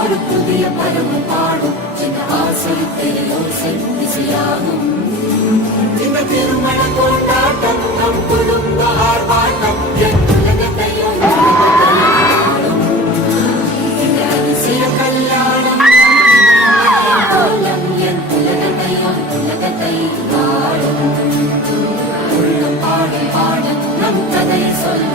ஒரு புதிய பருவம் பாடும் இந்த ஆசை பெரியோசை இசையாகும். இந்த திருமண கொண்டாட்டம் நம் குடும்ப ஆர்ப்பாட்டம் என் உலகத்தையும் இந்த அதிசய கல்யாணம் என் உலகத்தையும் உலகத்தை பாடும். உள்ளம் பாடும் பாடும் நம் கதை சொல்ல